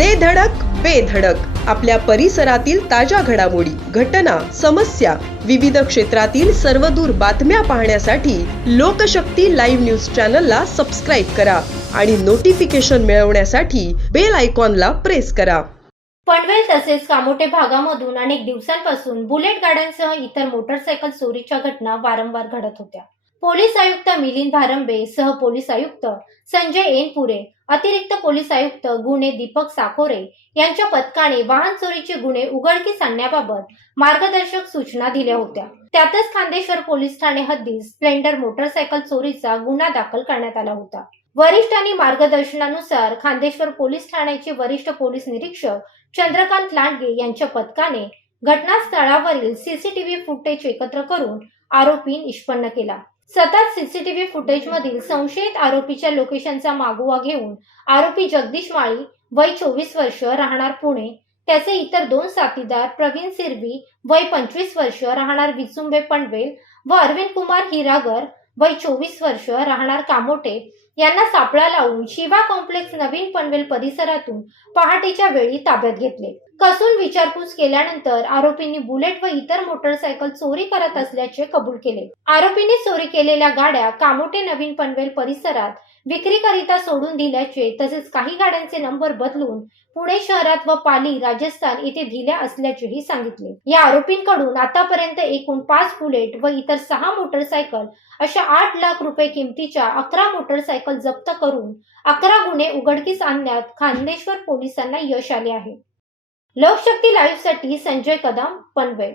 दे धडक बेधडक आपल्या परिसरातील ताज्या घडामोडी घटना समस्या विविध क्षेत्रातील सर्वदूर बातम्या पाहण्यासाठी लोकशक्ती लाईव्ह न्यूज चॅनलला सबस्क्राईब करा आणि नोटिफिकेशन मिळवण्यासाठी बेल आयकॉनला प्रेस करा. पनवेल तसेच कामोटे भागामधून अनेक दिवसांपासून बुलेट गाड्यांसह इतर मोटरसायकल चोरीच्या घटना वारंवार घडत होत्या. पोलीस आयुक्त मिलिंद भारंबे सह पोलीस आयुक्त संजय एनपुरे अतिरिक्त पोलीस आयुक्त गुन्हे दीपक साकोरे यांच्या पथकाने वाहन चोरीचे गुन्हे उघडकीस आणण्याबाबत मार्गदर्शक सूचना दिल्या होत्या. त्यातच खांदेश्वर पोलीस ठाणे हद्दीत स्प्लेंडर मोटरसायकल चोरीचा गुन्हा दाखल करण्यात आला होता. वरिष्ठांनी मार्गदर्शनानुसार खांदेश्वर पोलीस ठाण्याचे वरिष्ठ पोलीस निरीक्षक चंद्रकांत लांडगे यांच्या पथकाने घटनास्थळावरील सीसीटीव्ही फुटेज एकत्र करून आरोपी निष्पन्न केला. सतत सीसीटीव्ही फुटेज मधील संशयित आरोपीच्या लोकेशनचा मागोवा घेऊन आरोपी जगदीश माळी वय चोवीस वर्ष राहणार पुणे. त्याचे इतर दोन साथीदार प्रवीण सिरवी वय पंचवीस वर्ष राहणार विचुंबे पनवेल व अरविंद कुमार हिरागर वय चोवीस वर्ष राहणार कामोटे यांना सापळा लावून शिवा कॉम्प्लेक्स नवीन पनवेल परिसरातून पहाटेच्या वेळी ताब्यात घेतले. कसून विचारपूस केल्यानंतर आरोपींनी बुलेट व इतर मोटरसायकल चोरी करत असल्याचे कबूल केले. आरोपींनी चोरी केलेल्या गाड्या कामोटे नवीन पनवेल परिसरात विक्रीकरिता सोडून दिल्याचे तसेच काही गाड्यांचे नंबर बदलून पुणे शहरात व पाली राजस्थान येथे दिल्या असल्याचेही सांगितले. या आरोपींकडून आतापर्यंत एकूण पाच बुलेट व इतर सहा मोटरसायकल अशा आठ लाख रुपये किमतीच्या अकरा मोटरसायकल जप्त करून अकरा गुन्हे उघडकीस आणण्यात खानदेश्वर पोलिसांना यश आले आहे. लोकशक्ती लाईव्हसाठी संजय कदम पनवेल.